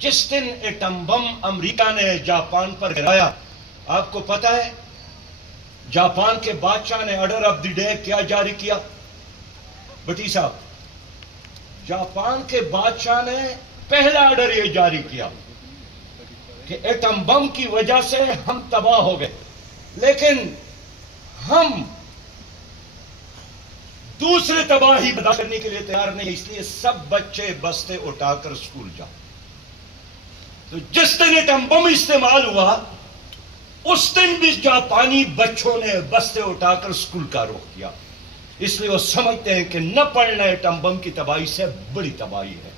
جس دن atom bomb امریکہ نے Japan پر گرایا، آپ کو پتا ہے جاپان کے بادشاہ نے آرڈر آف دی ڈے کیا جاری کیا؟ بٹی صاحب، جاپان کے بادشاہ نے پہلا آرڈر یہ جاری کیا کہ ایٹم بم کی وجہ سے ہم تباہ ہو گئے، لیکن ہم دوسرے تباہی برداشت کرنے کے لیے تیار نہیں، اس لیے سب بچے بستے اٹھا کر اسکول جاؤ۔ تو جس دن ایٹم بم استعمال ہوا اس دن بھی جاپانی بچوں نے بستے اٹھا کر اسکول کا رخ کیا، اس لیے وہ سمجھتے ہیں کہ نہ پڑھنا ایٹم بم کی تباہی سے بڑی تباہی ہے۔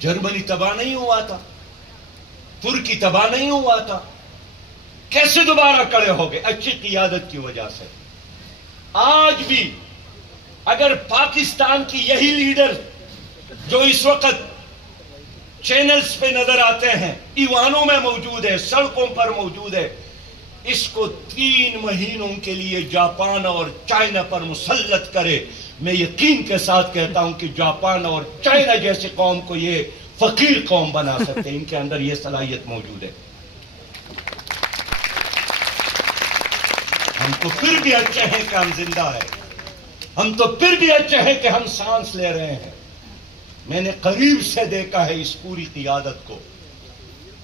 جرمنی تباہ نہیں ہوا تھا، ترکی تباہ نہیں ہوا تھا، کیسے دوبارہ کڑے ہو گئے؟ اچھی قیادت کی وجہ سے۔ آج بھی اگر پاکستان کی یہی لیڈر جو اس وقت چینلز پہ نظر آتے ہیں، ایوانوں میں موجود ہے، سڑکوں پر موجود ہے، اس کو 3 مہینوں کے لیے جاپان اور چائنا پر مسلط کرے، میں یقین کے ساتھ کہتا ہوں کہ جاپان اور چائنا جیسے قوم کو یہ فقیر قوم بنا سکتے ہیں، ان کے اندر یہ صلاحیت موجود ہے۔ ہم تو پھر بھی اچھے ہیں کہ ہم زندہ ہیں، ہم تو پھر بھی اچھے ہیں کہ ہم سانس لے رہے ہیں۔ میں نے قریب سے دیکھا ہے اس پوری قیادت کو،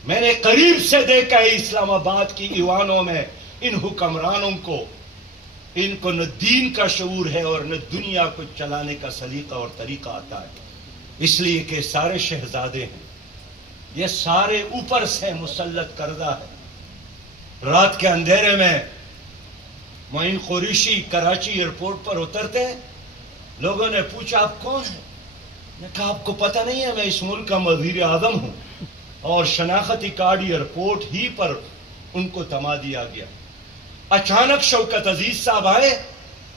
میں نے قریب سے دیکھا ہے اسلام آباد کی ایوانوں میں ان حکمرانوں کو، ان کو نہ دین کا شعور ہے اور نہ دنیا کو چلانے کا سلیقہ اور طریقہ آتا ہے، اس لیے کہ سارے شہزادے ہیں، یہ سارے اوپر سے مسلط کردہ ہے۔ رات کے اندھیرے میں معین قریشی کراچی ایئرپورٹ پر اترتے ہیں، لوگوں نے پوچھا آپ کون ہیں؟ میں کہا آپ کو پتہ نہیں ہے میں اس ملک کا وزیر اعظم ہوں، اور شناختی کارڈ ایئرپورٹ ہی پر ان کو تھما دیا گیا۔ اچانک شوکت عزیز صاحب آئے،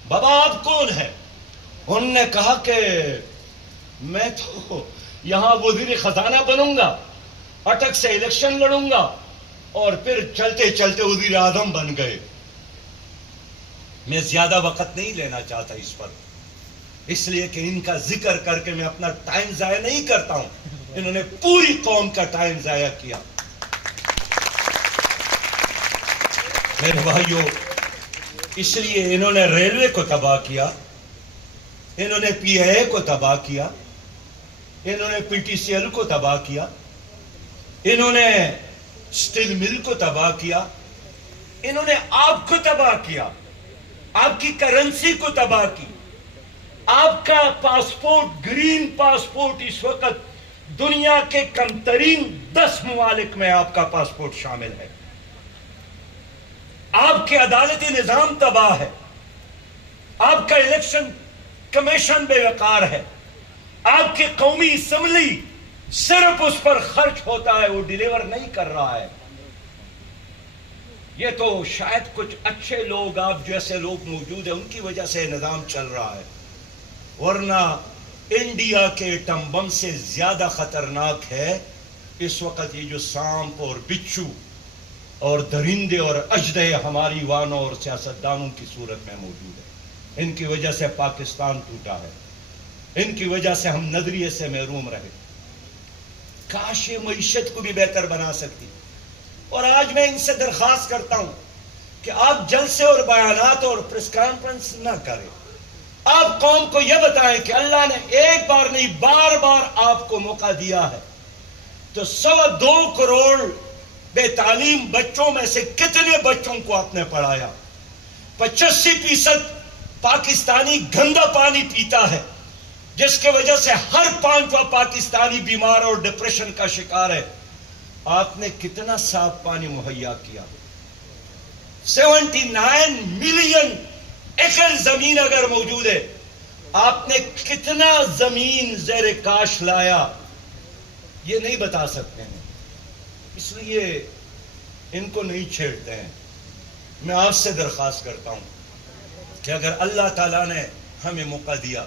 بابا آپ کون ہیں؟ انہوں نے کہا کہ میں تو یہاں وزیر خزانہ بنوں گا، اٹک سے الیکشن لڑوں گا، اور پھر چلتے چلتے وزیر اعظم بن گئے۔ میں زیادہ وقت نہیں لینا چاہتا اس پر، اس لیے کہ ان کا ذکر کر کے میں اپنا ٹائم ضائع نہیں کرتا ہوں، انہوں نے پوری قوم کا ٹائم ضائع کیا۔ میرے بھائیوں، اس لیے انہوں نے ریلوے کو تباہ کیا، انہوں نے پی اے کو تباہ کیا، انہوں نے پی ٹی سی ایل کو تباہ کیا، انہوں نے اسٹیل مل کو تباہ کیا، انہوں نے آپ کو تباہ کیا، آپ کی کرنسی کو تباہ کی۔ آپ کا پاسپورٹ، گرین پاسپورٹ، اس وقت دنیا کے کم ترین 10 ممالک میں آپ کا پاسپورٹ شامل ہے۔ آپ کے عدالتی نظام تباہ ہے، آپ کا الیکشن کمیشن بے وقار ہے، آپ کی قومی اسمبلی صرف اس پر خرچ ہوتا ہے، وہ ڈیلیور نہیں کر رہا ہے۔ یہ تو شاید کچھ اچھے لوگ، آپ جیسے لوگ موجود ہیں، ان کی وجہ سے نظام چل رہا ہے، ورنہ انڈیا کے ایٹم بم سے زیادہ خطرناک ہے اس وقت یہ جو سانپ اور بچھو اور درندے اور اژدہے ہماری وانوں اور سیاستدانوں کی صورت میں موجود ہے۔ ان کی وجہ سے پاکستان ٹوٹا ہے، ان کی وجہ سے ہم نظریے سے محروم رہے۔ کاش یہ معیشت کو بھی بہتر بنا سکتی۔ اور آج میں ان سے درخواست کرتا ہوں کہ آپ جلسے اور بیانات اور پریس کانفرنس نہ کریں، آپ قوم کو یہ بتائیں کہ اللہ نے ایک بار نہیں بار بار آپ کو موقع دیا ہے، تو 2.25 کروڑ بے تعلیم بچوں میں سے کتنے بچوں کو آپ نے پڑھایا؟ 85% پاکستانی گندا پانی پیتا ہے، جس کی وجہ سے ہر 5واں پاکستانی بیمار اور ڈپریشن کا شکار ہے۔ آپ نے کتنا صاف پانی مہیا کیا؟ 79 ملین ایکڑ زمین اگر موجود ہے، آپ نے کتنا زمین زیر کاش لایا؟ یہ نہیں بتا سکتے ہیں، اس لیے ان کو نہیں چھیڑتے ہیں۔ میں آپ سے درخواست کرتا ہوں کہ اگر اللہ تعالیٰ نے ہمیں موقع دیا،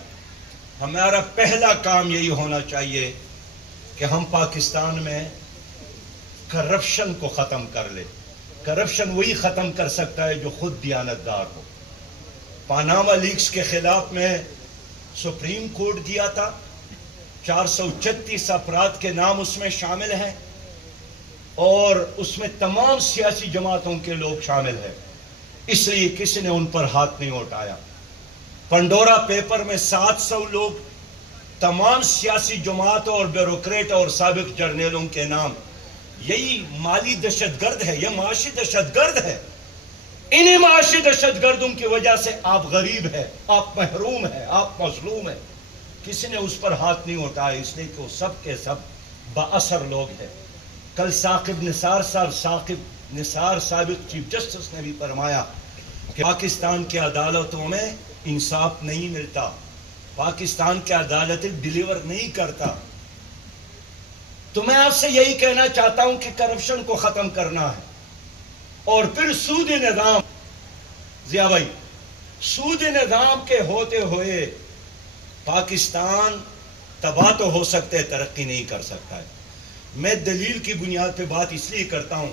ہمارا پہلا کام یہی ہونا چاہیے کہ ہم پاکستان میں کرپشن کو ختم کر لے۔ کرپشن وہی ختم کر سکتا ہے جو خود دیانتدار ہو۔ پاناما لیکس کے خلاف میں سپریم کورٹ گیا تھا، 436 افراد کے نام اس میں شامل ہیں اور اس میں تمام سیاسی جماعتوں کے لوگ شامل ہیں، اس لیے کسی نے ان پر ہاتھ نہیں اٹھایا۔ پنڈورا پیپر میں 700 لوگ، تمام سیاسی جماعتوں اور بیوروکریٹ اور سابق جرنیلوں کے نام۔ یہی مالی دہشت گرد ہے، یہ معاشی دہشت گرد ہے۔ انہی معاشی دہشت گردوں کی وجہ سے آپ غریب ہیں، آپ محروم ہیں، آپ مظلوم ہیں۔ کسی نے اس پر ہاتھ نہیں اٹھایا، اس لیے کہ وہ سب کے سب با اثر لوگ ہیں۔ کل ثاقب نثار صاحب، ثاقب نثار سابق چیف جسٹس نے بھی فرمایا کہ پاکستان کی عدالتوں میں انصاف نہیں ملتا، پاکستان کی عدالتیں ڈیلیور نہیں کرتا۔ تو میں آپ سے یہی کہنا چاہتا ہوں کہ کرپشن کو ختم کرنا ہے، اور پھر سودی نظام، ضیاء بھائی، سودی نظام کے ہوتے ہوئے پاکستان تباہ تو ہو سکتے ہے، ترقی نہیں کر سکتا ہے۔ میں دلیل کی بنیاد پہ بات اس لیے کرتا ہوں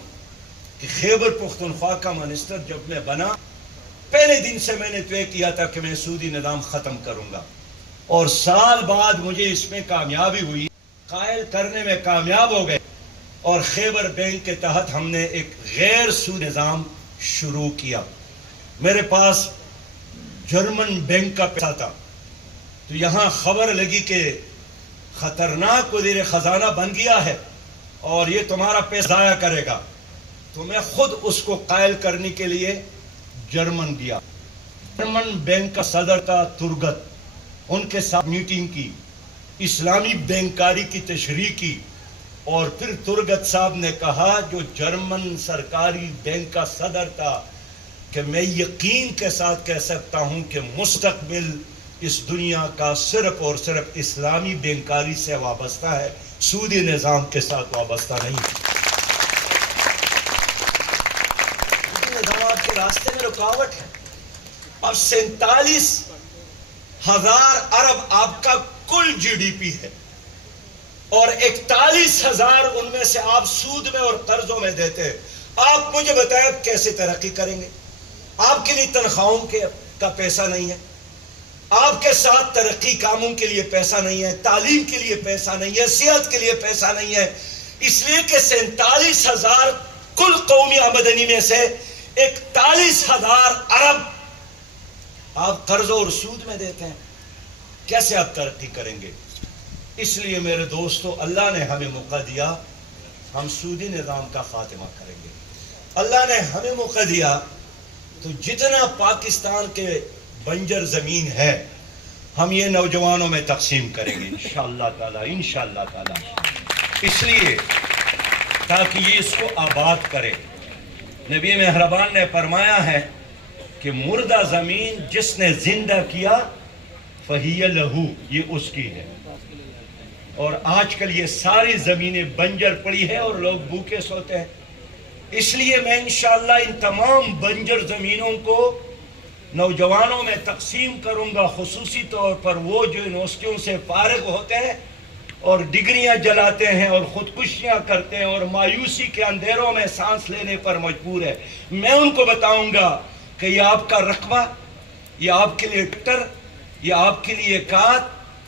کہ خیبر پختونخوا کا منسٹر جب میں بنا، پہلے دن سے میں نے طے کیا تھا کہ میں سودی نظام ختم کروں گا، اور سال بعد مجھے اس میں کامیابی ہوئی، قائل کرنے میں کامیاب ہو گئے، اور خیبر بینک کے تحت ہم نے ایک غیر سود نظام شروع کیا۔ میرے پاس جرمن بینک کا پیسہ تھا، تو یہاں خبر لگی کہ خطرناک وزیر خزانہ بن گیا ہے اور یہ تمہارا پیسہ ضائع کرے گا، تو میں خود اس کو قائل کرنے کے لیے جرمن گیا۔ جرمن بینک کا صدر کا ترگت، ان کے ساتھ میٹنگ کی، اسلامی بینکاری کی تشریح کی، اور پھر ترگت صاحب نے کہا، جو جرمن سرکاری بینک کا صدر تھا، کہ میں یقین کے ساتھ کہہ سکتا ہوں کہ مستقبل اس دنیا کا صرف اور صرف اسلامی بینکاری سے وابستہ ہے، سودی نظام کے ساتھ وابستہ نہیں۔ سودی نظام آپ کے راستے میں رکاوٹ ہے۔ اب 47,000 ارب آپ کا کل جی ڈی پی ہے، اور 41,000 ان میں سے آپ سود میں اور قرضوں میں دیتے ہیں۔ آپ مجھے بتائیں آپ کیسے ترقی کریں گے؟ آپ کے لیے تنخواہوں کا پیسہ نہیں ہے، آپ کے ساتھ ترقی کاموں کے لیے پیسہ نہیں ہے، تعلیم کے لیے پیسہ نہیں ہے، صحت کے لیے پیسہ نہیں ہے، اس لیے کہ 47,000 کل قومی آمدنی میں سے 41,000 ارب آپ قرض اور سود میں دیتے ہیں، کیسے آپ ترقی کریں گے؟ اس لیے میرے دوستو، اللہ نے ہمیں موقع دیا، ہم سودی نظام کا خاتمہ کریں گے۔ اللہ نے ہمیں موقع دیا تو جتنا پاکستان کے بنجر زمین ہے، ہم یہ نوجوانوں میں تقسیم کریں گے انشاءاللہ تعالی، انشاءاللہ تعالی، اس لیے تاکہ یہ اس کو آباد کرے۔ نبی مہربان نے فرمایا ہے کہ مردہ زمین جس نے زندہ کیا فہی لہو، یہ اس کی ہے، اور آج کل یہ ساری زمینیں بنجر پڑی ہے اور لوگ بھوکے سوتے ہیں۔ اس لیے میں انشاءاللہ ان تمام بنجر زمینوں کو نوجوانوں میں تقسیم کروں گا، خصوصی طور پر وہ جو یونیورسٹیوں سے فارغ ہوتے ہیں اور ڈگریاں جلاتے ہیں اور خودکشیاں کرتے ہیں اور مایوسی کے اندھیروں میں سانس لینے پر مجبور ہے۔ میں ان کو بتاؤں گا کہ یہ آپ کا رقبہ، یہ آپ کے لیے ٹریکٹر، یہ آپ کے لیے کھاد،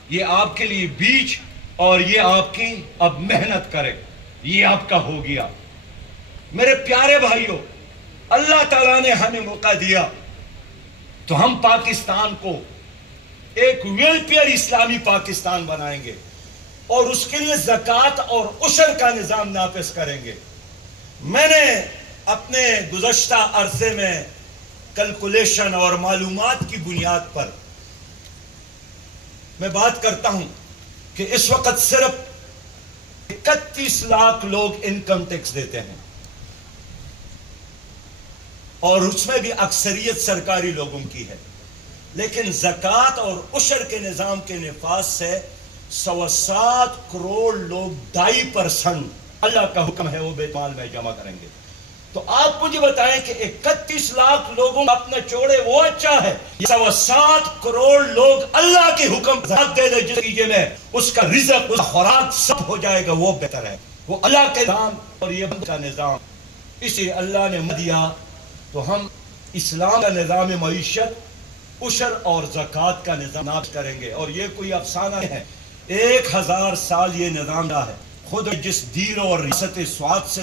یہ آپ کے لیے بیج، اور یہ آپ کی اب محنت کرے، یہ آپ کا ہو گیا۔ میرے پیارے بھائیوں، اللہ تعالیٰ نے ہمیں موقع دیا تو ہم پاکستان کو ایک ویلفیئر اسلامی پاکستان بنائیں گے، اور اس کے لیے زکوٰۃ اور عشر کا نظام نافذ کریں گے۔ میں نے اپنے گزشتہ عرصے میں کیلکولیشن اور معلومات کی بنیاد پر میں بات کرتا ہوں کہ اس وقت صرف 31 لاکھ لوگ انکم ٹیکس دیتے ہیں، اور اس میں بھی اکثریت سرکاری لوگوں کی ہے، لیکن زکوٰۃ اور عشر کے نظام کے نفاذ سے 7.25 کروڑ لوگ 2.5% اللہ کا حکم ہے وہ بیت مال میں جمع کریں گے۔ تو آپ مجھے بتائیں کہ 31 لاکھ لوگوں کو اپنا چھوڑے وہ اچھا ہے، 7.25 کروڑ لوگ اللہ کے حکم دے دے جس نتیجے میں اس کا رزق، اس کا خوراک سب ہو جائے گا، وہ بہتر ہے، وہ اللہ کے نظام اور یہ بند کا نظام۔ اسی اللہ نے دیا تو ہم اسلام کا نظام معیشت، عشر اور زکوٰۃ کا نظام نافذ کریں گے، اور یہ کوئی افسانہ ہے، 1000 سال یہ نظام رہا ہے. خود جس دیر اور ریاست سوات سے